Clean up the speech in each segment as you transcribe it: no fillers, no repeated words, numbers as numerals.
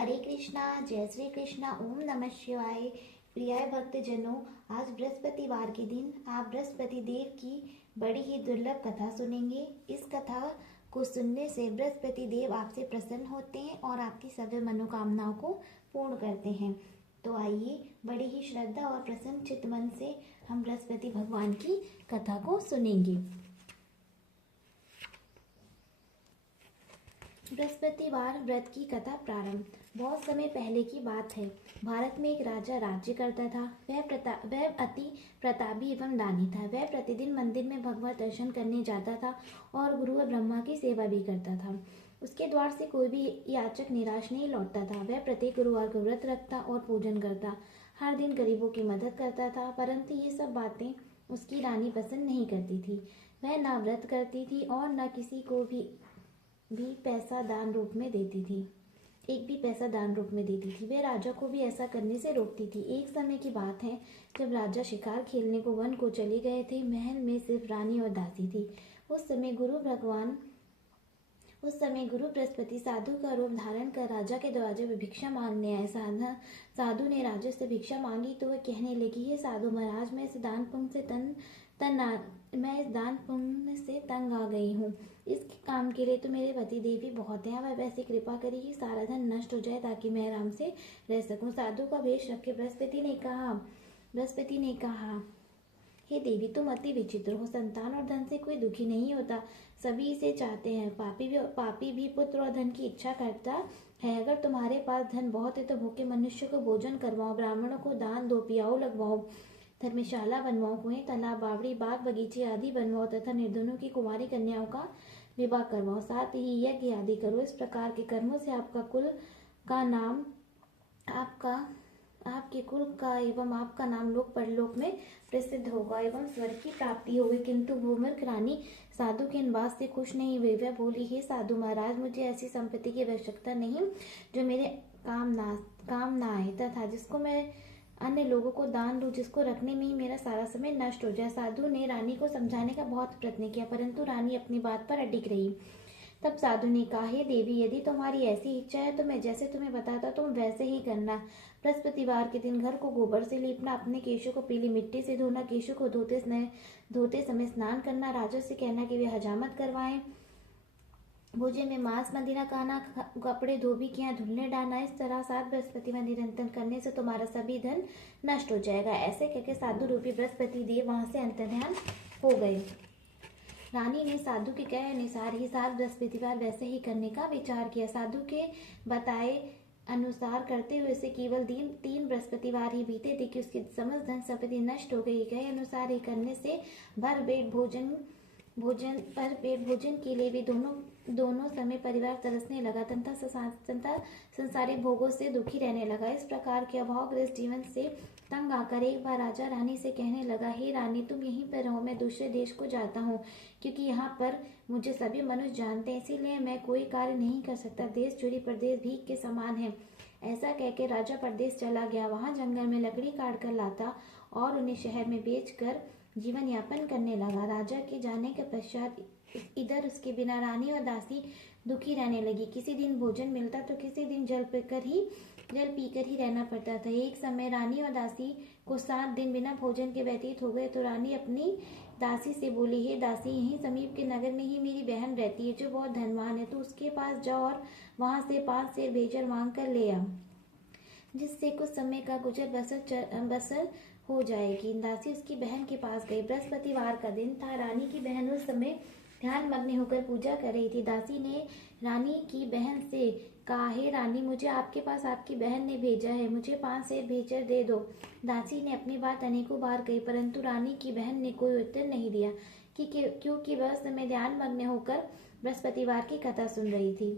हरे कृष्णा, जय श्री कृष्णा, ओम नमः शिवाय। प्रिय भक्तजनों, आज बृहस्पतिवार के दिन आप बृहस्पति देव की बड़ी ही दुर्लभ कथा सुनेंगे। इस कथा को सुनने से बृहस्पति देव आपसे प्रसन्न होते हैं और आपकी सभी मनोकामनाओं को पूर्ण करते हैं। तो आइए बड़ी ही श्रद्धा और प्रसन्न चित्त मन से हम बृहस्पति भगवान की कथा को सुनेंगे। बृहस्पतिवार व्रत की कथा प्रारंभ। बहुत समय पहले की बात है। भारत में एक राजा राज्य करता था। वह अति प्रतापी एवं दानी था। वह प्रतिदिन मंदिर में भगवत दर्शन करने जाता था और गुरु ब्रह्मा की सेवा भी करता था। उसके द्वार से कोई भी याचक निराश नहीं लौटता था। वह प्रत्येक गुरुवार को व्रत रखता और पूजन करता। हर दिन गरीबों की मदद करता था, परंतु ये सब बातें उसकी रानी पसंद नहीं करती थी। वह ना व्रत करती थी और न किसी को भी पैसा दान रूप में देती थी। एक भी पैसा दान रूप में देती थी। वे राजा को भी ऐसा करने से रोकती थी। एक समय की बात है जब राजा शिकार खेलने को वन को चले गए थे। महल में सिर्फ रानी और दासी थी। उस समय गुरु बृहस्पति साधु का रूप धारण कर राजा के दरवाजे पर भिक्षा मांगने आए। साधु ने राजा से भिक्षा मांगी तो वह कहने लगी, हे साधु महाराज, मैं इस दान पुण्य से तंग आ गई हूँ। इस काम के लिए तो मेरे पति देवी बहुत हैं। वह वैसी कृपा करी कि सारा धन नष्ट हो जाए ताकि मैं आराम से रह सकूं। साधु का वेश रख के बृहस्पति ने कहा, हे देवी, तुम अति विचित्र हो। संतान और धन से कोई दुखी नहीं होता, सभी इसे चाहते हैं। पापी भी पुत्र और धन की इच्छा करता है। अगर तुम्हारे पास धन बहुत है तो भूखे मनुष्य को भोजन करवाओ, ब्राह्मणों को दान दो, पियाओ लगवाओ, धर्मशाला बनवाओ, कुएं, तालाब, बावड़ी, बाग बगीचे आदि बनवाओ तथा निर्धनों की कुमारी कन्याओं का विवाह करवाओ। साथ ही यज्ञ आदि करो। इस प्रकार के कर्मों से आपका कुल का नाम आपके कुल का एवं आपका नाम लोक परलोक में प्रसिद्ध होगा एवं स्वर्ग की प्राप्ति होगी। किंतु वो मूर्ख रानी साधु के इन बात से खुश नहीं हुई। वह बोली, हे साधु महाराज, मुझे ऐसी संपत्ति की आवश्यकता नहीं जो मेरे काम ना आए तथा जिसको मैं अन्य लोगों को दान दूं, जिसको रखने में ही मेरा सारा समय नष्ट हो जाए। साधु ने रानी को समझाने का बहुत प्रयत्न किया, परंतु रानी अपनी बात पर अडिग रही। तब साधु ने कहा, हे देवी, यदि तुम्हारी ऐसी इच्छा है तो मैं जैसे तुम्हें बताता तुम वैसे ही करना। बृहस्पतिवार के दिन घर को गोबर से लीपना, अपने केशों को पीली मिट्टी से धोना, केशों को धोते समय स्नान करना, राजा से कहना कि वे हजामत करवाएं, भोजन में मांस मदिरा खाना, कपड़े धोबी के यहाँ धुलने डालना। इस तरह 7 बृहस्पतिवार निरंतर करने से तुम्हारा सभी धन नष्ट हो जाएगा। ऐसे कहकर साधु रूपी बृहस्पति देव वहां से अंतर्ध्यान हो गए। रानी ने साधु के कहे अनुसार ही 7 बृहस्पतिवार वैसे ही करने का विचार किया। साधु के बताए अनुसार करते हुए से केवल 3 बृहस्पतिवार ही बीते थे कि उसकी समस्त धन संपत्ति नष्ट हो गई। कहे अनुसार ही करने से भर पेट भोजन के लिए भी दोनों समय परिवार तरसने लगा तथा संसारिक भोगों से दुखी रहने लगा। इस प्रकार के अभावग्रस्त जीवन से तंग आकर एक बार राजा रानी से कहने लगा, हे रानी, तुम यहीं पर रहो, मैं दूसरे देश को जाता हूँ, क्योंकि यहाँ पर मुझे सभी मनुष्य जानते हैं, इसीलिए मैं कोई कार्य नहीं कर सकता। देश चूरी प्रदेश भीख के समान है। ऐसा कहकर राजा परदेश चला गया। वहां जंगल में लकड़ी काट कर लाता और उन्हें शहर में बेचकर जीवन यापन करने लगा। राजा के जाने के पश्चात इधर उसके बिना रानी और दासी दुखी रहने लगी। किसी दिन भोजन मिलता तो किसी दिन जल पीकर ही रहना पड़ता था। एक समय रानी और दासी को 7 दिन बिना भोजन के व्यतीत हो गए तो रानी अपनी दासी से बोली, हे दासी, यहीं समीप के नगर में ही मेरी बहन रहती है जो बहुत धनवान है, तो उसके पास जाओ और वहां से 5 सेर भेजर मांग कर ले आ, जिससे कुछ समय का गुजर बसर हो जाएगी। दासी उसकी बहन के पास गई। बृहस्पतिवार का दिन था। रानी की बहन उस समय ध्यान मग्न होकर पूजा कर रही थी। दासी ने रानी की बहन से कहा, हे रानी, मुझे आपके पास आपकी बहन ने भेजा है, मुझे 5 सेर भेजर दे दो। दासी ने अपनी बात अनेकों बार कही, परंतु रानी की बहन ने कोई उत्तर नहीं दिया क्योंकि वह समय ध्यान मग्न होकर बृहस्पतिवार की कथा सुन रही थी।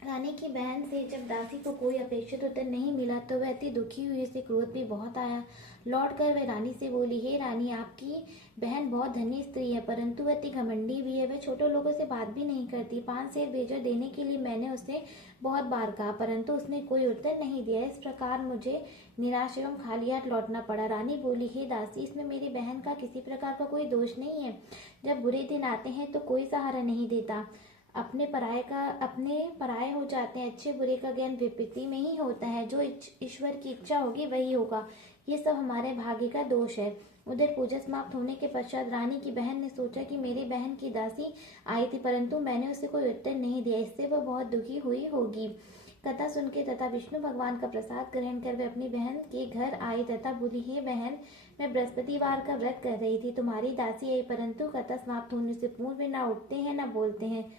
रानी की बहन से जब दासी को कोई अपेक्षित उत्तर नहीं मिला तो वह अति दुखी हुई। उसे क्रोध भी बहुत आया। लौटकर वह रानी से बोली, हे रानी, आपकी बहन बहुत धनी स्त्री है, परंतु वह अति घमंडी भी है। वह छोटे लोगों से बात भी नहीं करती। 5 सेर भेजर देने के लिए मैंने उसे बहुत बार कहा, परंतु उसने कोई उत्तर नहीं दिया। इस प्रकार मुझे निराश एवं खाली हाथ लौटना पड़ा। रानी बोली, हे दासी, इसमें मेरी बहन का किसी प्रकार का कोई दोष नहीं है। जब बुरे दिन आते हैं तो कोई सहारा नहीं देता। अपने पराये हो जाते हैं। अच्छे बुरे का ज्ञान विपत्ति में ही होता है। जो ईश्वर की इच्छा होगी वही होगा। ये सब हमारे भाग्य का दोष है। उधर पूजा समाप्त होने के पश्चात रानी की बहन ने सोचा कि मेरी बहन की दासी आई थी, परंतु मैंने उसे कोई उत्तर नहीं दिया। इससे वह बहुत दुखी हुई होगी। कथा सुनके तथा विष्णु भगवान का प्रसाद ग्रहण कर वे अपनी बहन के घर आई तथा बोली, हे बहन, मैं बृहस्पतिवार का व्रत कर रही थी, तुम्हारी दासी आई, परंतु कथा समाप्त होने से पूर्व वे ना उठते हैं ना बोलते हैं,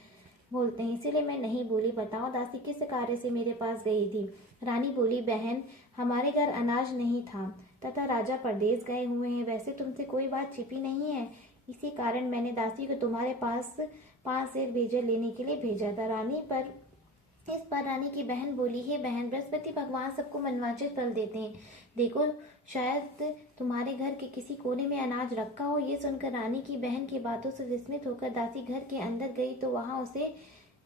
इसीलिए मैं नहीं बोली। बताओ दासी किस कार्य से मेरे पास गई थी? रानी बोली, बहन, हमारे घर अनाज नहीं था तथा राजा परदेश गए हुए हैं। वैसे तुमसे कोई बात छिपी नहीं है, इसी कारण मैंने दासी को तुम्हारे पास 5 सेर भेजे लेने के लिए भेजा था। इस पर रानी की बहन बोली, हे बहन, बृहस्पति भगवान सबको मनवांछित फल देते हैं। देखो, शायद तुम्हारे घर के किसी कोने में अनाज रखा हो। ये सुनकर रानी की बहन की बातों से विस्मित होकर दासी घर के अंदर गई तो वहां उसे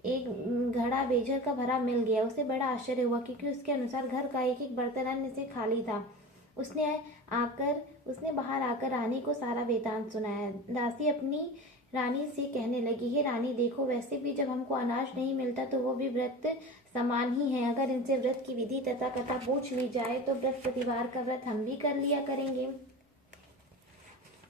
एक घड़ा बेजर का भरा मिल गया। उसे बड़ा आश्चर्य हुआ, क्योंकि उसके अनुसार घर का एक एक बर्तन अन्न से खाली था। उसने बाहर आकर रानी को सारा वृतांत सुनाया। दासी अपनी रानी से कहने लगी, हे रानी, देखो, वैसे भी जब हमको अनाज नहीं मिलता तो वो भी व्रत समान ही है। अगर इनसे व्रत की विधि तथा कथा पूछ ली जाए तो बृहस्पतिवार का व्रत हम भी कर लिया करेंगे।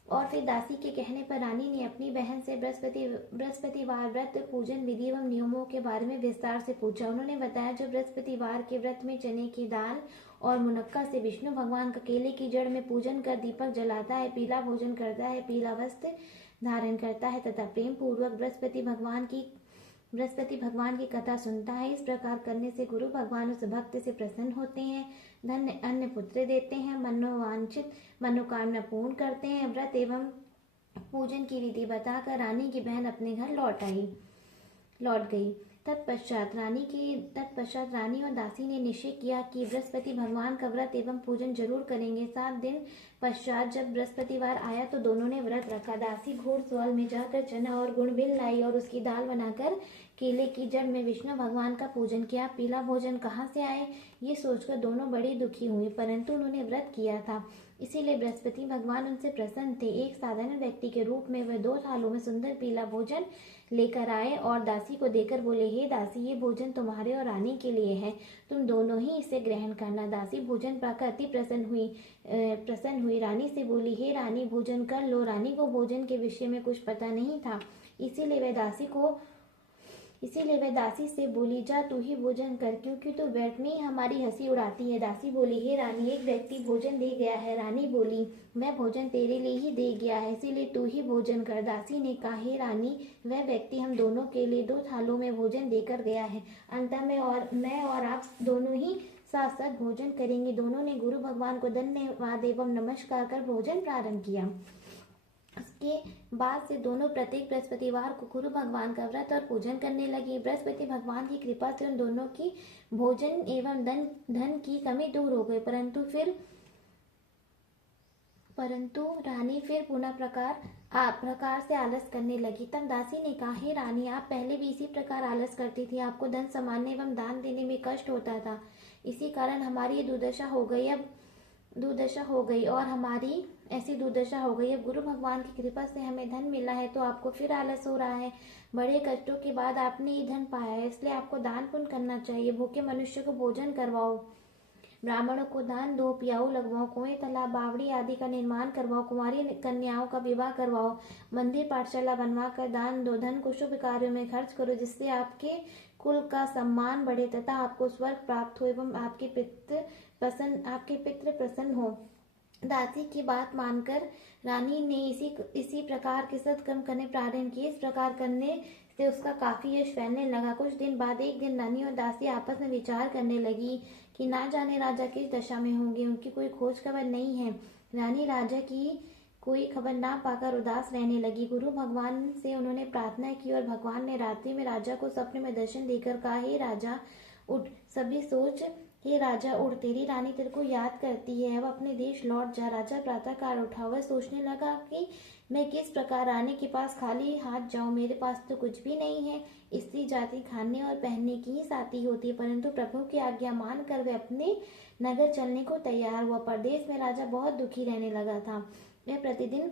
और फिर दासी के कहने पर रानी ने अपनी बहन से बृहस्पतिवार व्रत पूजन विधि एवं नियमों के बारे में विस्तार से पूछा। उन्होंने बताया, जो बृहस्पतिवार के व्रत में चने की दाल और मुनक्का से विष्णु भगवान का केले की जड़ में पूजन कर दीपक जलाता है, पीला भोजन करता है, पीला वस्त्र धारण करता है तथा प्रेम पूर्वक बृहस्पति भगवान की कथा सुनता है। इस प्रकार करने से गुरु भगवान उस भक्त से प्रसन्न होते हैं, धन्य अन्य पुत्र देते हैं, मनोवांछित मनोकामना पूर्ण करते हैं। व्रत एवं पूजन की विधि बताकर रानी की बहन अपने घर लौट गई। तत्पश्चात रानी और दासी ने निश्चय किया कि बृहस्पति भगवान का व्रत एवं पूजन जरूर करेंगे। 7 दिन पश्चात जब बृहस्पतिवार आया तो दोनों ने व्रत रखा। दासी घोड़सवाल में जाकर चना और गुड़ बिल लाई और उसकी दाल बनाकर केले की जड़ में विष्णु भगवान का पूजन किया। पीला भोजन कहाँ से आए, ये सोचकर दोनों बड़ी दुखी हुई, परंतु उन्होंने व्रत किया था, इसीलिए बृहस्पति भगवान उनसे प्रसन्न थे। एक साधारण व्यक्ति के रूप में वे 2 थालों में सुंदर पीला भोजन लेकर आए और दासी को देकर बोले, हे दासी, ये भोजन तुम्हारे और रानी के लिए है, तुम दोनों ही इसे ग्रहण करना। दासी भोजन पाकर अति प्रसन्न हुई। रानी से बोली, हे रानी, भोजन कर लो। रानी को भोजन के विषय में कुछ पता नहीं था, इसीलिए वह दासी से बोली, जा तू ही भोजन कर, क्योंकि तू व्यर्थ में ही हमारी हंसी उड़ाती है। दासी बोली, हे रानी, एक व्यक्ति भोजन दे गया है। रानी बोली, वह भोजन तेरे लिए ही दे गया है, इसीलिए तू ही भोजन कर। दासी ने कहा, हे रानी, वह व्यक्ति हम दोनों के लिए 2 थालों में भोजन देकर गया है। अंतः मैं और आप दोनों ही साथ साथ भोजन करेंगे। दोनों ने गुरु भगवान को धन्यवाद एवं नमस्कार कर भोजन प्रारंभ किया। उसके बाद से दोनों प्रत्येक बृहस्पतिवार को गुरु भगवान का व्रत और पूजन करने लगी। बृहस्पति भगवान की कृपा से उन दोनों की भोजन एवं धन की कमी दूर हो गई, परंतु रानी फिर पुनः प्रकार से आलस करने लगी। तब दासी ने कहा, हे रानी, आप पहले भी इसी प्रकार आलस करती थी, आपको धन संभालने एवं दान देने में कष्ट होता था, इसी कारण हमारी ये दुर्दशा हो गई और हमारी ऐसी दुर्दशा हो गई। अब गुरु भगवान की कृपा से हमें धन मिला है तो आपको फिर आलस हो रहा है। बड़े कष्टों के बाद आपने ये धन पाया है, इसलिए आपको दान पुण्य करना चाहिए। भूखे मनुष्य को भोजन करवाओ, ब्राह्मणों को दान दो, पियाऊ लगवाओ, कुएं, तालाब, बावड़ी आदि का निर्माण करवाओ, कुंवारी कन्याओं का विवाह करवाओ, मंदिर पाठशाला बनवा कर दान दो, धन को शुभ कार्यों में खर्च करो, जिससे आपके कुल का सम्मान बढ़े तथा आपको स्वर्ग प्राप्त हो एवं आपके पितृ प्रसन्न हो। दासी की बात मानकर रानी ने इसी प्रकार के सत्कर्म करने प्रारंभ किए। इस प्रकार करने से उसका काफी यश फैलने लगा। कुछ दिन बाद एक दिन रानी और दासी आपस में विचार करने लगी कि ना जाने राजा किस दशा में होंगे, उनकी कोई खोज खबर नहीं है। रानी राजा की कोई खबर ना पाकर उदास रहने लगी। गुरु भगवान से उन्होंने प्रार्थना की और भगवान ने रात्रि में राजा को स्वप्न में दर्शन देकर कहा, हे राजा उठ, हे राजा उठ, तेरी रानी तेरे को याद करती है, अब अपने देश लौट जा। राजा प्रातःकाल उठा, वह सोचने लगा कि मैं किस प्रकार रानी के पास खाली हाथ जाऊं, मेरे पास तो कुछ भी नहीं है। स्त्री जाति खाने और पहनने की ही साथी होती है, परंतु प्रभु की आज्ञा मानकर वह अपने नगर चलने को तैयार हुआ। परदेश में राजा बहुत दुखी रहने लगा था। वह प्रतिदिन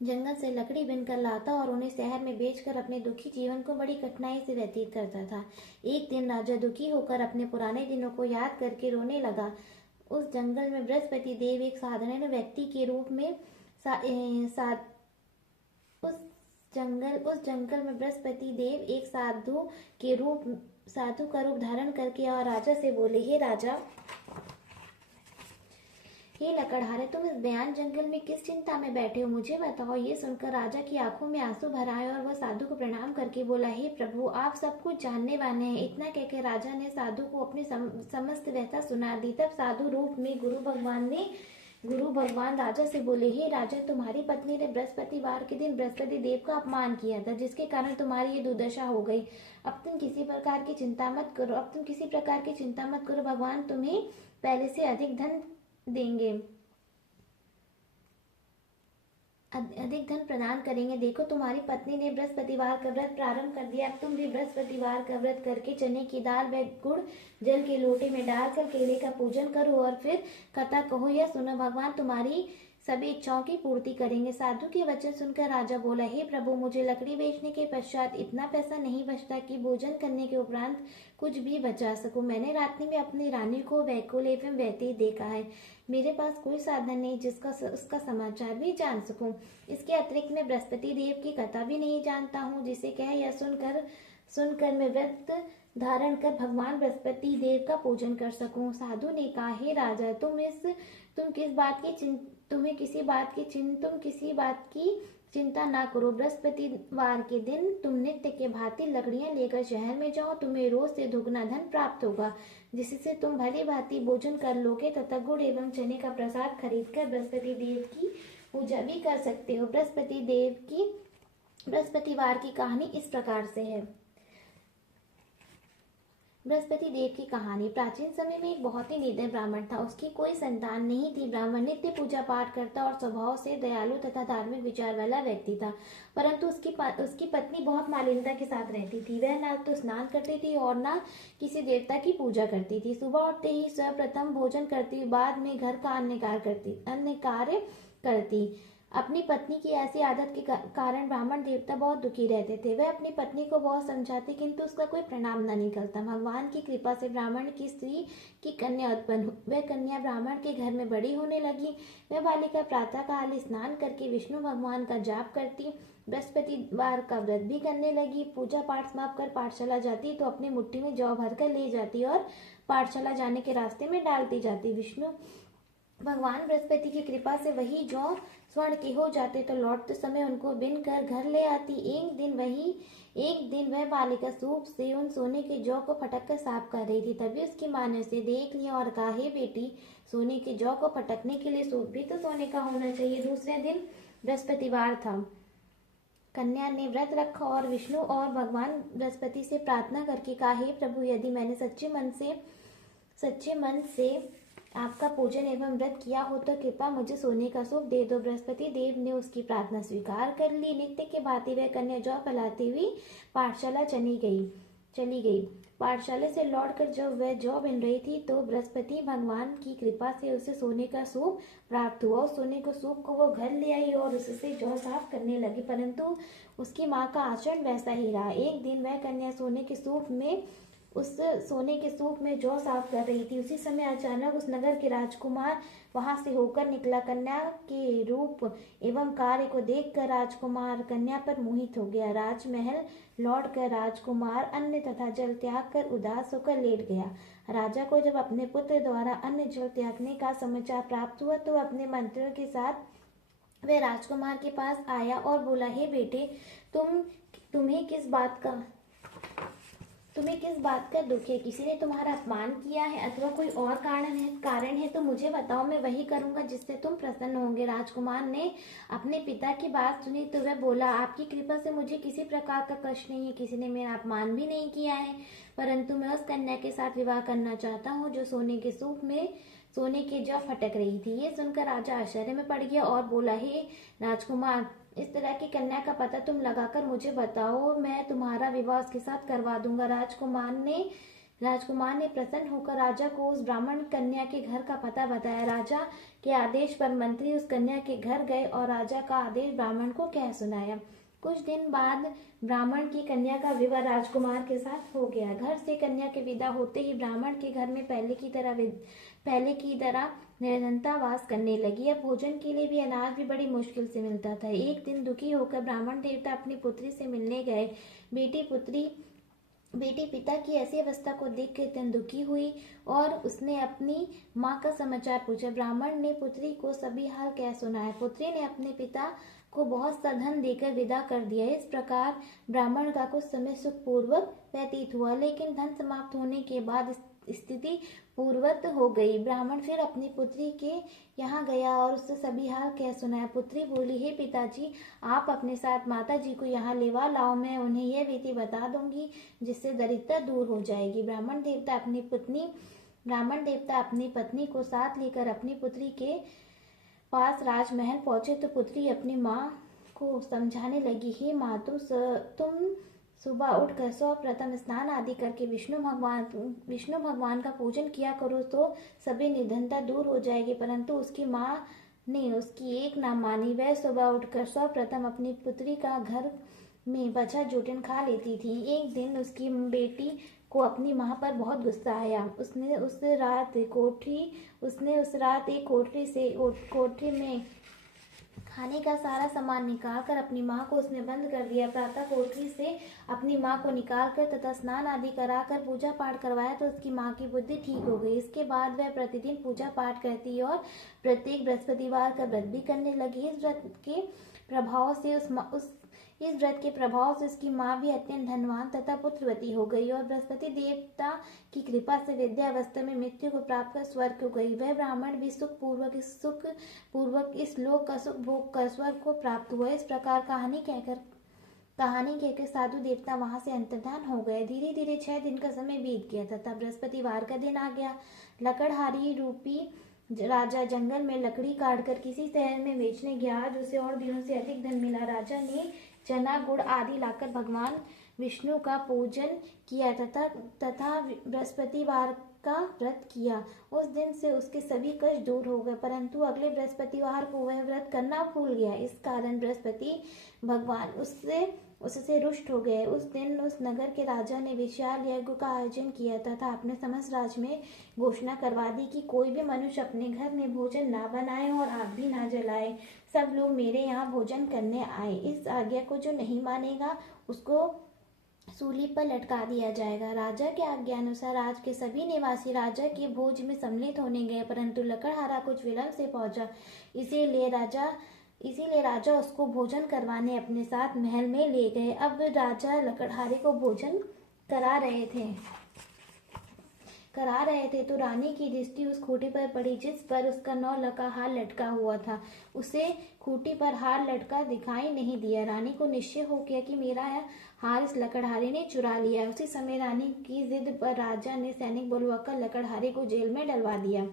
जंगल से लकड़ी बिनकर लाता और उन्हें शहर में बेचकर अपने दुखी जीवन को बड़ी कठिनाई से व्यतीत करता था। एक दिन राजा दुखी होकर अपने पुराने दिनों को याद करके रोने लगा। उस जंगल में बृहस्पति देव एक साधारण व्यक्ति के रूप में सा, ए, सा, उस जंगल में बृहस्पति देव एक साधु का रूप धारण करके और राजा से बोले, हे राजा, हे लकड़हारे, तुम इस बयान जंगल में किस चिंता में बैठे हो, मुझे बताओ। ये सुनकर राजा की आंखों में आंसू भर आए और वह साधु को प्रणाम करके बोला, हे प्रभु, आप सब कुछ जानने वाले हैं। इतना कहकर राजा ने साधु को अपनी समस्त व्यथा सुना दी। तब साधु रूप में गुरु भगवान राजा से बोले, हे राजा, तुम्हारी पत्नी ने बृहस्पतिवार के दिन बृहस्पति देव का अपमान किया था, जिसके कारण तुम्हारी ये दुर्दशा हो गई। अब तुम किसी प्रकार की चिंता मत करो, भगवान तुम्हें पहले से अधिक धन प्रदान करेंगे। देखो, तुम्हारी पत्नी ने बृहस्पतिवार का व्रत प्रारंभ कर दिया। अब तुम भी बृहस्पतिवार का व्रत करके चने की दाल व गुड़ जल के लोटे में डालकर केले का पूजन करो और फिर कथा कहो या सुनो। भगवान तुम्हारी सभी इच्छाओं की पूर्ति करेंगे। साधु के वचन सुनकर राजा बोला, हे प्रभु, मुझे लकड़ी बेचने के पश्चात इतना पैसा नहीं बचता कि भोजन करने के उपरांत कुछ भी बचा सकूं। मैंने रात्रि में अपनी रानी को व्याकुल एवं व्यतीत देखा है। मेरे पास कोई साधन नहीं जिसका उसका समाचार भी जान सकूं। इसके अतिरिक्त मैं बृहस्पति देव की कथा भी नहीं जानता हूँ, जिसे कह या सुनकर मैं व्रत धारण कर भगवान बृहस्पति देव का पूजन कर सकूं। साधु ने कहा, हे राजा, तुम किसी बात की चिंता ना करो। बृहस्पतिवार के दिन तुम नित्य के भांति लकड़ियां लेकर शहर में जाओ। तुम्हें रोज से दुगना धन प्राप्त होगा, जिससे तुम भली भांति भोजन कर लोगे तथा गुड़ एवं चने का प्रसाद खरीदकर बृहस्पति देव की पूजा भी कर सकते हो। बृहस्पतिवार की कहानी इस प्रकार से है। बृहस्पति देव की कहानी। प्राचीन समय में एक बहुत ही निर्दय ब्राह्मण था। उसकी कोई संतान नहीं थी। ब्राह्मण नित्य पूजा पाठ करता और स्वभाव से दयालु तथा धार्मिक विचार वाला व्यक्ति था, परंतु उसकी पत्नी बहुत मालिनता के साथ रहती थी। वह ना तो स्नान करती थी और ना किसी देवता की पूजा करती थी। सुबह उठते ही सर्वप्रथम भोजन करती, बाद में घर का अन्य कार्य करती। अपनी पत्नी की ऐसी आदत के कारण ब्राह्मण देवता बहुत दुखी रहते थे। वह अपनी पत्नी को बहुत समझाते, किंतु उसका कोई परिणाम न निकलता। भगवान की कृपा से ब्राह्मण की स्त्री की कन्या उत्पन्न हुई। वह कन्या ब्राह्मण के घर में बड़ी होने लगी। वह बालिका प्रातः काल स्नान करके विष्णु भगवान का जाप करती, बृहस्पतिवार का व्रत भी करने लगी। पूजा पाठ समाप्त कर पाठशाला जाती तो अपनी मुट्ठी में जौ भरकर ले जाती और पाठशाला जाने के रास्ते में डालती जाती। विष्णु भगवान बृहस्पति की कृपा से वही जौ स्वर्ण के हो जाते तो लौटते समय उनको बिन कर घर ले आती। एक दिन वह बालिका सूप से उन सोने के जौ को फटक कर साफ कर रही थी। तभी उसकी माँ ने उसे देख लिया और कहा, हे बेटी, सोने के जौ को फटकने के लिए सूप भी तो सोने का होना चाहिए। दूसरे दिन बृहस्पतिवार था। कन्या ने व्रत रखा और विष्णु और भगवान बृहस्पति से प्रार्थना करके कहा, हे प्रभु, यदि मैंने सच्चे मन से आपका पूजन एवं व्रत किया हो तो कृपया मुझे सोने का सूप दे दो। बृहस्पति देव ने उसकी प्रार्थना स्वीकार कर ली। नित्य के भांति वह कन्या जौ फैलाती हुई पाठशाला चली गई। पाठशाला से लौटकर जब वह जौ बिन रही थी तो बृहस्पति भगवान की कृपा से उसे सोने का सूप प्राप्त हुआ। उस सोने के सूप को वो घर ले आई और उससे जौ साफ करने लगी, परंतु उसकी माँ का आचरण वैसा ही रहा। एक दिन वह कन्या उस सोने के सूप में जौ साफ कर रही थी। उसी समय अचानक उस नगर के राजकुमार वहां से होकर निकला। कन्या के रूप एवं कार्य को देखकर राजकुमार कन्या पर मोहित हो गया। राजमहल लौटकर राजकुमार अन्न तथा जल त्याग कर उदास होकर लेट गया। राजा को जब अपने पुत्र द्वारा अन्न जल त्यागने का समाचार प्राप्त हुआ तो अपने मंत्रियों के साथ वह राजकुमार के पास आया और बोला, हे बेटे, तुम्हें किस बात का दुख है? किसी ने तुम्हारा अपमान किया है अथवा कोई और कारण है तो मुझे बताओ, मैं वही करूंगा जिससे तुम प्रसन्न होंगे। राजकुमार ने अपने पिता की बात सुनी तो वह बोला, आपकी कृपा से मुझे किसी प्रकार का कष्ट नहीं है। किसी ने मेरा अपमान भी नहीं किया है, परंतु मैं उस कन्या के साथ विवाह करना चाहता हूँ जो सोने के सूप में सोने की जौ फटक रही थी। ये सुनकर राजा आश्चर्य में पड़ गया और बोला, हे राजकुमार, इस तरह की कन्या का पता तुम लगाकर मुझे बताओ, मैं तुम्हारा विवाह उसके साथ करवा दूंगा। राजकुमार ने राजकुमार ने प्रसन्न होकर राजा को उस ब्राह्मण कन्या के घर का पता बताया। राजा के आदेश पर मंत्री उस कन्या के घर गए और राजा का आदेश ब्राह्मण को कह सुनाया। कुछ दिन बाद ब्राह्मण की कन्या का विवाह राजकुमार के साथ हो गया। घर से कन्या के विदा होते ही ब्राह्मण के घर में पहले की तरह निर्धनता वास करने लगी। अब भोजन के लिए भी अनाज भी बड़ी मुश्किल से मिलता था। एक दिन दुखी होकर ब्राह्मण देवता अपनी पुत्री से मिलने गए। बेटी पिता की ऐसी अवस्था को देख के अत्यंत दुखी हुई और उसने अपनी माँ का समाचार पूछा। ब्राह्मण ने पुत्री को सभी हाल कह सुनाया। पुत्री ने अपने पिता को बहुत सा धन देकर विदा कर दिया। इस प्रकार ब्राह्मण का कुछ समय सुखपूर्वक व्यतीत हुआ, लेकिन धन समाप्त होने के बाद स्थिति पूर्ववत हो गई। ब्राह्मण फिर अपनी पुत्री के यहाँ गया और उससे सभी हाल कह सुनाया। पुत्री बोली, हे पिताजी, आप अपने साथ माता जी को यहाँ लेवा लाओ, मैं उन्हें यह विधि बता दूंगी जिससे दरिद्रता दूर हो जाएगी। ब्राह्मण देवता अपनी पत्नी को साथ लेकर अपनी पुत्री के पास राजमहल पहुंचे तो पुत्री अपनी माँ को समझाने लगी, हे माँ, तुम सुबह उठकर सर्वप्रथम स्नान आदि करके विष्णु भगवान का पूजन किया करो तो सभी निर्धनता दूर हो जाएगी। परंतु उसकी माँ ने उसकी एक ना मानी। वह सुबह उठकर सर्वप्रथम अपनी पुत्री का घर में बचा जूठन खा लेती थी। एक दिन उसकी बेटी को अपनी माँ पर बहुत गुस्सा आया। उसने उस रात एक कोठरी में खाने का सारा सामान निकालकर अपनी माँ को उसमें बंद कर दिया। प्रातः कोठरी से अपनी माँ को निकालकर तथा स्नान आदि कराकर पूजा पाठ करवाया तो उसकी माँ की बुद्धि ठीक हो गई। इसके बाद वह प्रतिदिन पूजा पाठ करती और प्रत्येक बृहस्पतिवार का व्रत भी करने लगी। इस व्रत के प्रभाव से उसकी माँ भी अत्यंत धनवान तथा पुत्रवती हो गई और बृहस्पति देवता की कृपा से विद्यावस्था में मृत्यु को प्राप्त कर स्वर्ग को गई। वह ब्राह्मण भी सुखपूर्वक इस लोक का सुख भोग कर स्वर्ग को प्राप्त हुआ। इस प्रकार कहानी कहकर साधु देवता वहां से अंतर्धान हो गए। धीरे धीरे 6 दिन का समय बीत गया तथा बृहस्पतिवार का दिन आ गया। लकड़हारी रूपी राजा जंगल में लकड़ी काटकर किसी शहर में बेचने गया। आज उसे और दिनों से अधिक धन मिला। राजा ने चना गुड़ आदि लाकर भगवान विष्णु का पूजन किया तथा बृहस्पतिवार का व्रत किया। उस दिन से उसके सभी कष्ट दूर हो गए, परंतु अगले बृहस्पतिवार को वह व्रत करना भूल गया। इस कारण बृहस्पति भगवान उससे रुष्ट हो गए। उस दिन उस नगर के राजा ने विशाल यज्ञ का आयोजन किया तथा अपने समस्त राज्य में घोषणा करवा दी कि कोई भी मनुष्य अपने घर में भोजन ना बनाए और आग भी ना जलाए। सब लोग मेरे यहाँ भोजन करने आए। इस आज्ञा को जो नहीं मानेगा उसको सूली पर लटका दिया जाएगा। राजा के आज्ञा अनुसार आज के सभी निवासी राजा के भोज में सम्मिलित होने गए, परंतु लकड़हारा कुछ विलंब से पहुंचा। इसीलिए राजा उसको भोजन करवाने अपने साथ महल में ले गए। अब राजा लकड़हारे को भोजन करा रहे थे तो रानी की दृष्टि उस खूंटी पर पड़ी जिस पर उसका 9 लका हार लटका हुआ था। उसे खूंटी पर हार लटका दिखाई नहीं दिया। रानी को निश्चय हो गया कि मेरा हार इस लकड़हारे ने चुरा लिया। उसी समय रानी की जिद पर राजा ने सैनिक बुलवाकर लकड़हारे को जेल में डलवा दिया।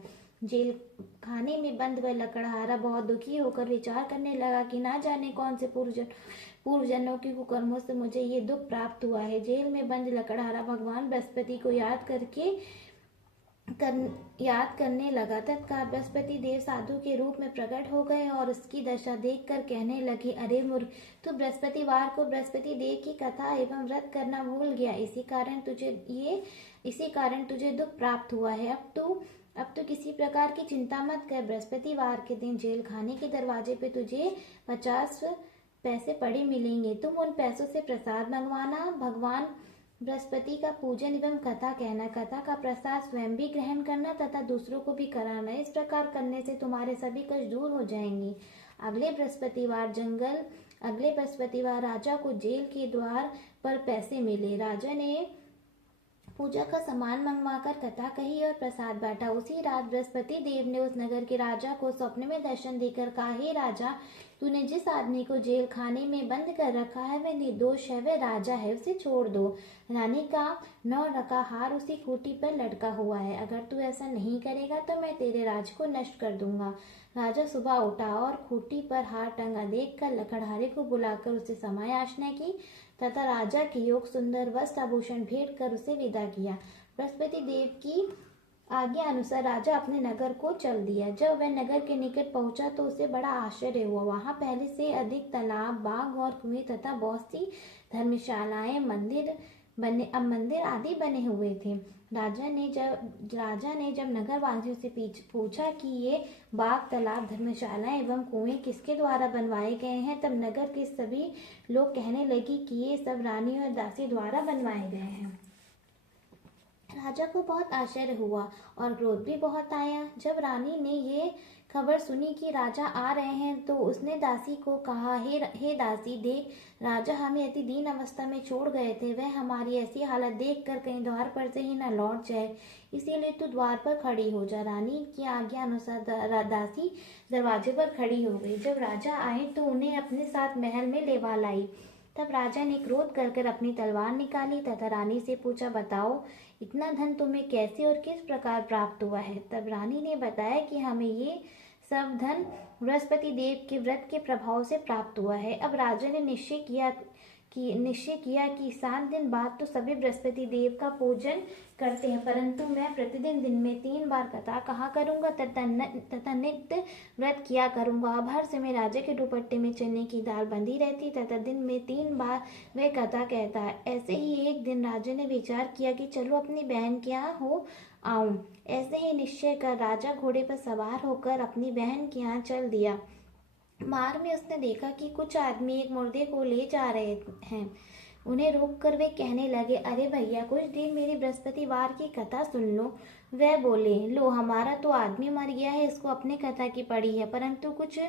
जेल खाने में बंद वह लकड़हारा बहुत दुखी होकर विचार करने लगा कि ना जाने कौन से पूर्वजन्मों की कुकर्मों से मुझे ये दुख प्राप्त हुआ है। जेल में बंद लकड़हारा भगवान बृहस्पति को याद करने लगा। तत्काल बृहस्पति देव साधु के रूप में प्रकट हो गए और उसकी दशा देखकर कहने लगे, अरे मूर्ख, तू बृहस्पतिवार को बृहस्पति देव की कथा एवं व्रत करना भूल गया। इसी कारण तुझे दुख प्राप्त हुआ है। अब तो किसी प्रकार की चिंता मत कर। बृहस्पतिवार के दिन जेल खाने के दरवाजे पे तुझे 50 पैसे पड़े मिलेंगे। तुम उन पैसों से प्रसाद मंगवाना, भगवान बृहस्पति का पूजन एवं कथा कहना, कथा का प्रसाद स्वयं भी ग्रहण करना तथा दूसरों को भी कराना। इस प्रकार करने से तुम्हारे सभी कष्ट दूर हो जाएंगे। अगले बृहस्पतिवार राजा को जेल के द्वार पर पैसे मिले। राजा ने पूजा का सामान मंगवाकर कथा कही और प्रसाद बांटा। उसी रात बृहस्पति देव ने उस नगर के राजा को स्वप्न में दर्शन देकर कहा, हे राजा, तूने जिस आदमी को जेल खाने में बंद कर रखा है वह निर्दोष है, वह राजा है, उसे छोड़ दो। रानी का 9 रखा हार उसी खूंटी पर लटका हुआ है। अगर तू ऐसा नहीं करेगा तो मैं तेरे राज्य को नष्ट कर दूंगा। राजा सुबह उठा और खूंटी पर हार टंगा देखकर लकड़हारे को बुलाकर उससे क्षमा याचना की। तथा राजा के योग सुंदर वस्त्र आभूषण भेंट कर उसे विदा किया। बृहस्पति देव की आज्ञा अनुसार राजा अपने नगर को चल दिया। जब वह नगर के निकट पहुंचा तो उसे बड़ा आश्चर्य हुआ। वहां पहले से अधिक तालाब, बाग और कुएं तथा बहुत सी धर्मशालाएं, मंदिर आदि बने हुए थे। राजा ने जब नगरवासियों से पूछा कि ये बाग, तालाब, धर्मशालाएं एवं कुएं किसके द्वारा बनवाए गए हैं, तब नगर के सभी लोग कहने लगे कि ये सब रानी और दासी द्वारा बनवाए गए हैं। राजा को बहुत आश्चर्य हुआ और क्रोध भी बहुत आया। जब रानी ने ये खबर सुनी कि राजा आ रहे हैं तो उसने दासी को कहा, हे दासी, देख, राजा हमें अति दीन अवस्था में छोड़ गए थे। वह हमारी ऐसी हालत देखकर कहीं द्वार पर से ही न लौट जाए, इसीलिए तू द्वार पर खड़ी हो जा। रानी की आज्ञा अनुसार दासी दरवाजे पर खड़ी हो गई। जब राजा आए तो उन्हें अपने साथ महल में लेवा लाई। तब राजा ने क्रोध कर अपनी तलवार निकाली तथा रानी से पूछा, बताओ, इतना धन तुम्हें कैसे और किस प्रकार प्राप्त हुआ है। तब रानी ने बताया कि हमें ये सब धन बृहस्पति देव के व्रत के प्रभाव से प्राप्त हुआ है। अब राजा ने निश्चय किया कि 7 दिन बाद तो सभी बृहस्पति देव का पूजन करते हैं, परंतु मैं प्रतिदिन दिन में 3 बार कथा कहा करूंगा तथा नित्य व्रत किया करूंगा। अब हर समय राजा के दुपट्टे में चने की दाल बंधी रहती तथा दिन में 3 बार वह कथा कहता है। ऐसे ही एक दिन राजा ने विचार किया कि चलो अपनी बहन के यहाँ हो आऊं। ऐसे ही निश्चय कर राजा घोड़े पर सवार होकर अपनी बहन के यहाँ चल दिया। मार्ग में उसने देखा कि कुछ आदमी एक मुर्दे को ले जा रहे हैं। उन्हें रोककर वे कहने लगे, अरे भैया, कुछ दिन मेरी बृहस्पतिवार की कथा सुन लो। वह बोले, लो, हमारा तो आदमी मर गया है, इसको अपने कथा की पड़ी है। परंतु कुछ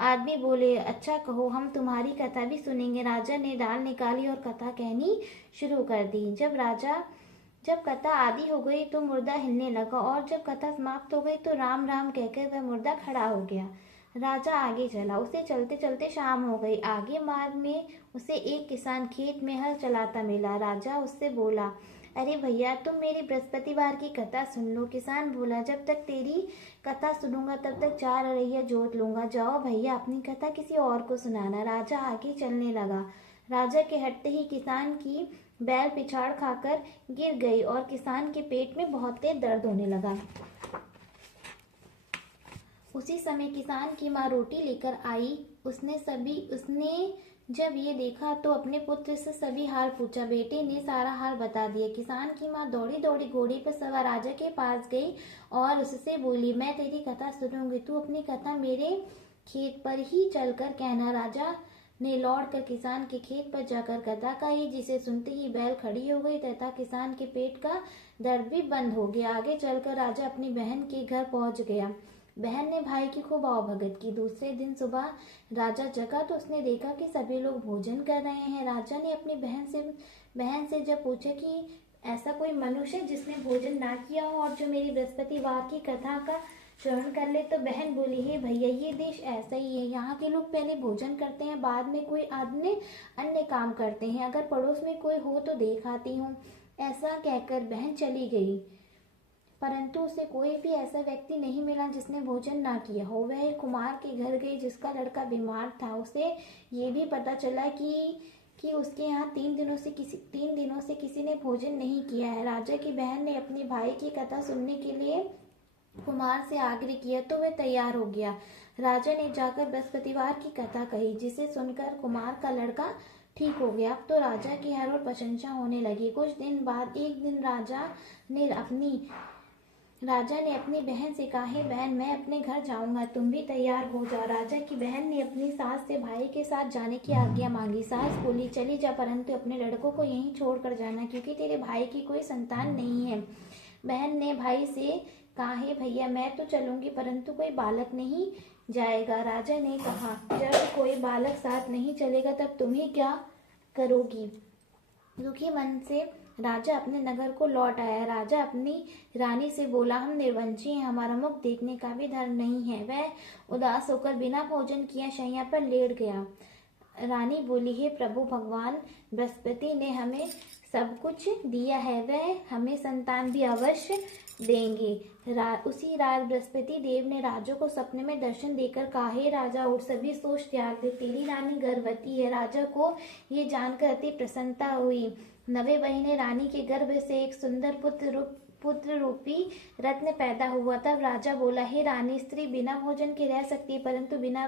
आदमी बोले, अच्छा कहो, हम तुम्हारी कथा भी सुनेंगे। राजा ने डाल निकाली और कथा कहनी शुरू कर दी। जब कथा आदि हो गई तो मुर्दा हिलने लगा और जब कथा समाप्त हो गई तो राम राम कहकर वह मुर्दा खड़ा हो गया। राजा आगे चला। उसे चलते चलते शाम हो गई। आगे मार्ग में उसे एक किसान खेत में हल चलाता मिला। राजा उससे बोला, अरे भैया, तुम मेरी बृहस्पतिवार की कथा सुन लो। किसान बोला, जब तक तेरी कथा सुनूंगा तब तक 4 अरैया जोत लूंगा। जाओ भैया, अपनी कथा किसी और को सुनाना। राजा आगे चलने लगा। राजा के हटते ही किसान की बैल पिछाड़ खाकर गिर गई और किसान के पेट में बहुत तेज दर्द होने लगा। उसी समय किसान की माँ रोटी लेकर आई। उसने जब ये देखा तो अपने पुत्र से सभी हाल पूछा। बेटे ने सारा हाल बता दिया। किसान की माँ दौड़ी दौड़ी घोड़े पर सवार राजा के पास गई और उससे बोली, मैं तेरी कथा सुनूंगी, तू अपनी कथा मेरे खेत पर ही चलकर कहना। राजा ने लौटकर किसान के खेत पर जाकर कथा कही, जिसे सुनते ही बैल खड़ी हो गई तथा किसान के पेट का दर्द भी बंद हो गया। आगे चलकर राजा अपनी बहन के घर पहुंच गया। बहन ने भाई की खूब आवभगत की। दूसरे दिन सुबह राजा जगा तो उसने देखा कि सभी लोग भोजन कर रहे हैं। राजा ने अपनी बहन से जब पूछा कि ऐसा कोई मनुष्य जिसने भोजन ना किया हो और जो मेरी बृहस्पतिवार की कथा का श्रवण कर ले, तो बहन बोली, हे भैया, ये देश ऐसा ही है। यहाँ के लोग पहले भोजन करते हैं, बाद में कोई अन्य काम करते हैं। अगर पड़ोस में कोई हो तो देख आती हूँ। ऐसा कहकर बहन चली गई, परंतु उसे कोई भी ऐसा व्यक्ति नहीं मिला जिसने भोजन ना किया हो। वह एक कुमार के घर गई जिसका लड़का बीमार था। उसे ये भी पता चला कि उसके यहाँ 3 दिनों से किसी ने भोजन नहीं किया है। राजा की बहन ने अपने भाई की कथा सुनने के लिए कुमार से आग्रह किया तो वह तैयार हो गया। राजा ने जाकर बृहस्पतिवार की कथा कही, जिसे सुनकर कुमार का लड़का ठीक हो गया। अब तो राजा की हर ओर प्रशंसा होने लगी। कुछ दिन बाद एक दिन राजा ने अपनी बहन से कहा, हे बहन, मैं अपने घर जाऊंगा, तुम भी तैयार हो जाओ। राजा की बहन ने अपनी सास से भाई के साथ जाने की आज्ञा मांगी। सास बोली, चली जा, परंतु अपने लड़कों को यहीं छोड़कर जाना, क्योंकि तेरे भाई की कोई संतान नहीं है। बहन ने भाई से कहा, हे भैया, मैं तो चलूंगी, परंतु कोई बालक नहीं जाएगा। राजा ने कहा, जब कोई बालक साथ नहीं चलेगा तब तुम ही क्या करोगी। दुखी मन से राजा अपने नगर को लौट आया। राजा अपनी रानी से बोला, हम निर्वंशी हैं, हमारा मुख देखने का भी धर्म नहीं है। वह उदास होकर बिना भोजन किए शैया पर लेट गया। रानी बोली, हे प्रभु, भगवान बृहस्पति ने हमें सब कुछ दिया है, वह हमें संतान भी अवश्य देंगे। उसी रात बृहस्पति देव ने राजा को सपने में दर्शन देकर कहा, हे राजा उठ, सभी सोच त्याग दे, तेरी रानी गर्भवती है। राजा को ये जानकर अति प्रसन्नता हुई। 9वें महीने रानी के गर्भ से एक सुंदर पुत्र रूपी रत्न पैदा हुआ। तब राजा बोला, हे रानी, स्त्री बिना भोजन के रह सकती है, परंतु बिना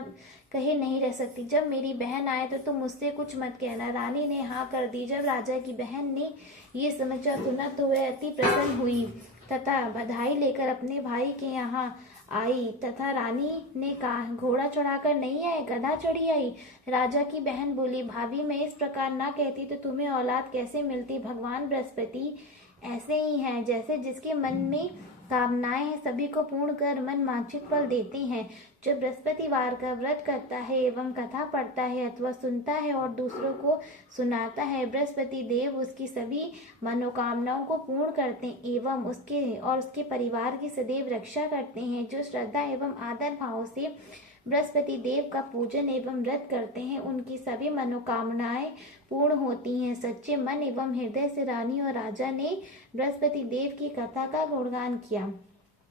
कहे नहीं रह सकती। जब मेरी बहन आए तो तुम मुझसे कुछ मत कहना। रानी ने हाँ कर दी। जब राजा की बहन ने ये समाचार सुना तो वह अति प्रसन्न हुई तथा बधाई लेकर अपने भाई के यहाँ आई, तथा रानी ने कहा, घोड़ा चढ़ाकर नहीं आए, गधा चढ़ी आई। राजा की बहन बोली, भाभी, मैं इस प्रकार ना कहती तो तुम्हें औलाद कैसे मिलती। भगवान बृहस्पति ऐसे ही हैं, जैसे जिसके मन में कामनाएं हैं सभी को पूर्ण कर मन वांछित फल देते हैं। जो बृहस्पतिवार का व्रत करता है एवं कथा पढ़ता है अथवा सुनता है और दूसरों को सुनाता है, बृहस्पति देव उसकी सभी मनोकामनाओं को पूर्ण करते हैं एवं उसके परिवार की सदैव रक्षा करते हैं। जो श्रद्धा एवं आदर भाव से बृहस्पति देव का पूजन एवं व्रत करते हैं, उनकी सभी मनोकामनाएं पूर्ण होती हैं। सच्चे मन एवं हृदय से रानी और राजा ने बृहस्पति देव की कथा का गुणगान किया।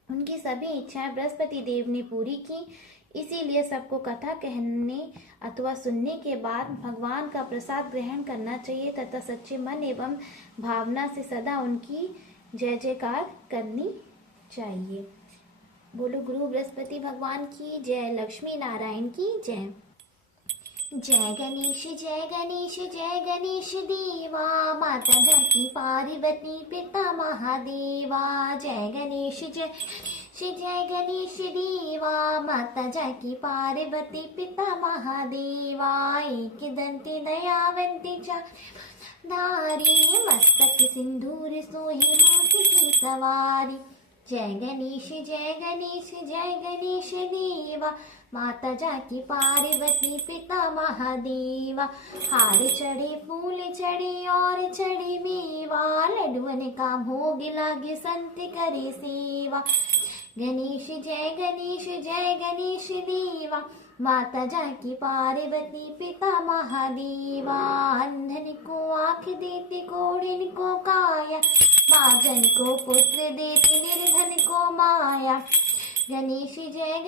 उनकी सभी इच्छाएं बृहस्पति देव ने पूरी की। इसीलिए सबको कथा कहने अथवा सुनने के बाद भगवान का प्रसाद ग्रहण करना चाहिए तथा सच्चे मन एवं भावना से सदा उनकी जय जयकार करनी चाहिए। बोलो गुरु बृहस्पति भगवान की जय, लक्ष्मी नारायण की जय। जय गणेश जय गणेश जय गणेश देवा, माता जानकी पार्वती पिता महादेवा। जय गणेश जय गणेश देवा, माता जानकी पार्वती पिता महादेवा। एक दंती दयावंती धारी, मस्तक सिंदूर सोहे हाथी की सवारी। जय गणेश जय गणेश जय गणेश देवा, माता जानकी पार्वती पिता महादेवा। हार चढ़े फूल चढ़े और चढ़े मेवा, लड्डुअन का भोग लागे संत करे सेवा। गणेश जय गणेश देवा, माता जानकी पार्वती पिता महादेवा। अंधन को आँख देते, कोढ़िन को काया, महाजन को पुत्र देते, निर्धन को माया। गणेश जय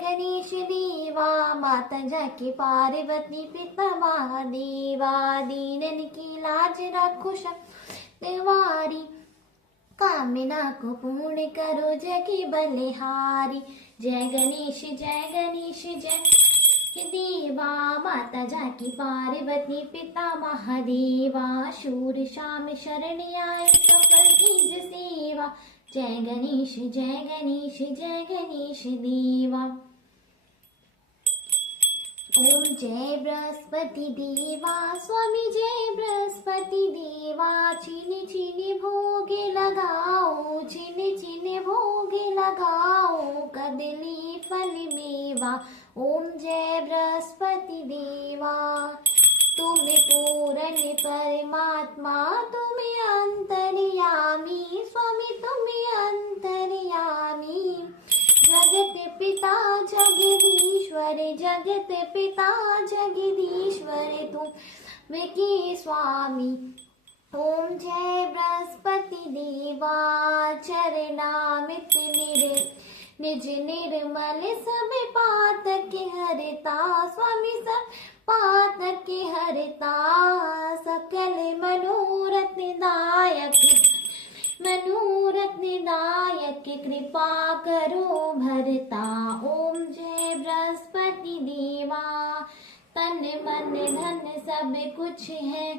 गणेश देवा, माता जानकी पार्वती पिता महादेवा। दीनन की लाज रखो सत्वारी, कामना को पूर्ण करो जगी बलिहारी। जय गणेश जय देवा, माता जानकी पार्वती पिता महादेवा। शूर शाम शरण आए, सफल कीज सेवा। जय गणेश जय गणेश देवा। ओम जय बृहस्पति देवा, स्वामी जय बृहस्पति देवा। छिन छिन भोगे लगाओ, छिन छिन भोगे लगाओ, कदली फल मेवा। ओम जय बृहस्पति देवा। तुम पूर्ण परमात्मा, तुम अंतर्यामी, स्वामी तुम अंतर्यामी। जगत पिता जगदीश्वर, जगत पिता जगदीश्वर, तुम के स्वामी। ओम जय बृहस्पति देवा। चरणामृत निज निर्मल, सब पातक हरता, स्वामी सब पातक हरता। सकल मनोरथ दायक कृपा करो भरता। ओम जय बृहस्पति देवा। तन मन धन सब कुछ है,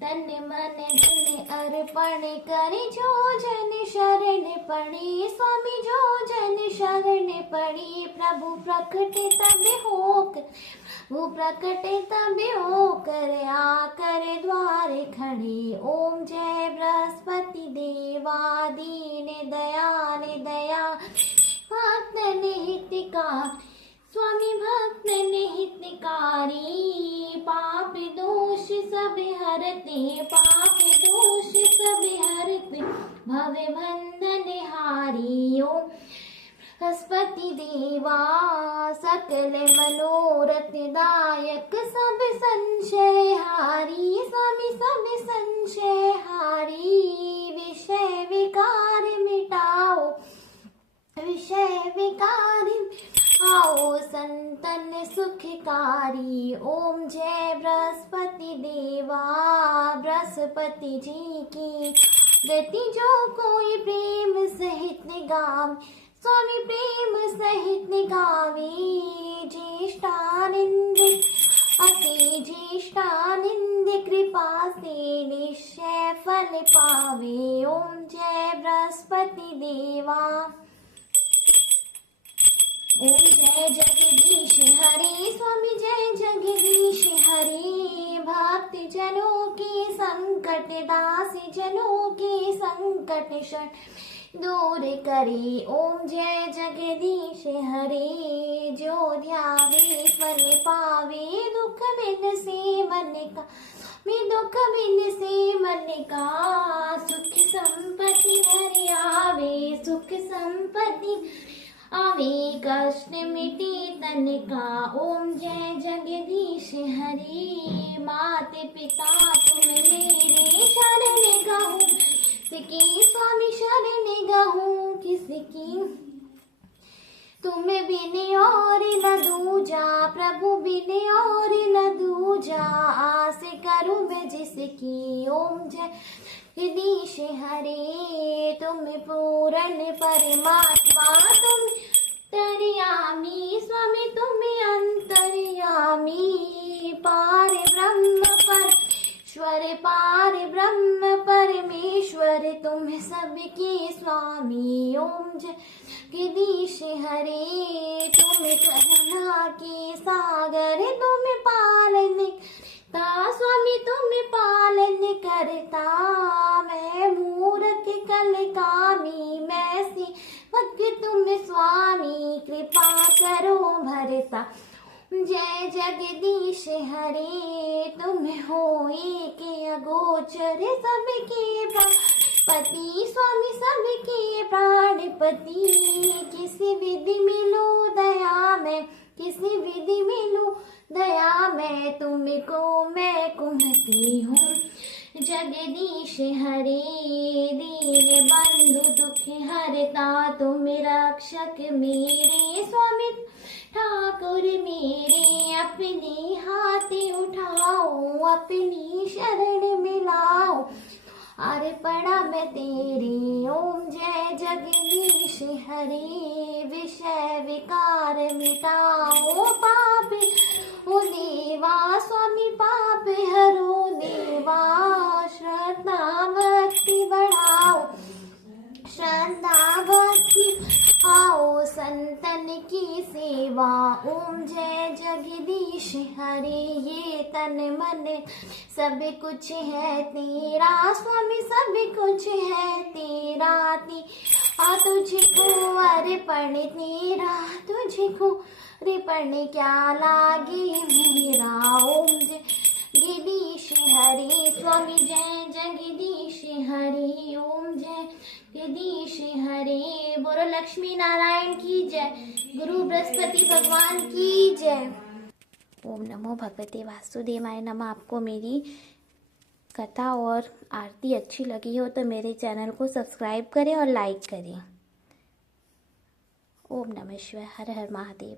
तन मन धन अर्पण करे, जो जन शरण पड़े, स्वामी जो जन शरण पड़े। प्रभु प्रकटे तब होकर, वो प्रकटे तब होकर, आकर द्वार खड़े। ओम जय बृहस्पति देवा। दीन दयाल दया भक्त हितकारी, स्वामी भक्त हितकारी। पाप दोष सब हरते, पाप दोष सब हरते, भव बंधन हारी। ओम बृहस्पति देवा सकल मनोरथ दायक सब संशय हारी स्वामी सब संशय हारी विषय विकार मिटाओ विषय विकार आओ संतन सुखकारी। ओम जय बृहस्पति देवा बृहस्पति जी की गति जो कोई प्रेम सहित गावे स्वामी प्रेम सहित गावे ज्येष्ठानंद अति ज्येष्ठानंद कृपा से निश्चय फल पावे। ओम जय बृहस्पति देवा। ओम जय जगदीश हरे स्वामी जय जगदीश हरे भक्त जनों के संकट दास जनों के संकट क्षण दूर करे। ओम जय जगदीश हरे जो ध्यावे फल पावे दुख बिन से मन का मैं दुख बिन से मन का सुख संपत्ति भर आवे सुख संपत्ति आवे कष्ट मिटे तन का। ओम जय जगदीश हरे माते पिता तुम मेरे शरण गाऊं किसकी स्वामी शरण गाऊं किसकी तुम बिन और न दूजा प्रभु बिन और न दूजा आस करूं मैं जिसकी। ओम जय जगदीश हरे तुम पूर्ण परमात्मा तुम अंतर्यामी स्वामी तुम अंतर्यामी पार ब्रह्म परमेश्वर पार ब्रह्म परमेश्वर तुम सबके स्वामी। ओम जगदीश हरे तुम करुणा के सागर तुम पालन स्वामी तुम पालन करता मैं मूर्ख कल कामी मैं सी भक्त तुम स्वामी कृपा करो भरता। जय जगदीश हरे तुम हो एक अगोचर सबके पति स्वामी सबके प्राणपति किसी विधि मिलो दया में किसी विधि मिलो दया मैं तुमको मैं कुमती हूँ। जगदीश हरे दीन बंधु दुख हरता तुम रक्षक मेरे स्वामी ठाकुर मेरे अपने हाथ उठाओ अपनी शरण मिलाओ अर्पणा मैं तेरे। ओम जय जगदीश हरे विषय विकार मिटाओ पाप ओ देवा स्वामी पाप हरो देवा श्रद्धा भक्ति बढ़ाओ श्रद्धा भक्ति आओ संतन की सेवा। ओम जय जगदीश हरे ये तन मन सब कुछ है तेरा स्वामी सब कुछ है तेरा तुझको अर्पण तेरा तुझको अर्पण क्या लागे मेरा। ओम जगदीश हरे स्वामी जय जगदीश हरे। ओम जय जगदीश हरे। बोलो लक्ष्मी नारायण की जय गुरु बृहस्पति भगवान की जय। ओम नमो भगवते वासुदेवाय नमः। आपको मेरी कथा और आरती अच्छी लगी हो तो मेरे चैनल को सब्सक्राइब करें और लाइक करें। ओम नमः शिवाय। हर हर महादेव।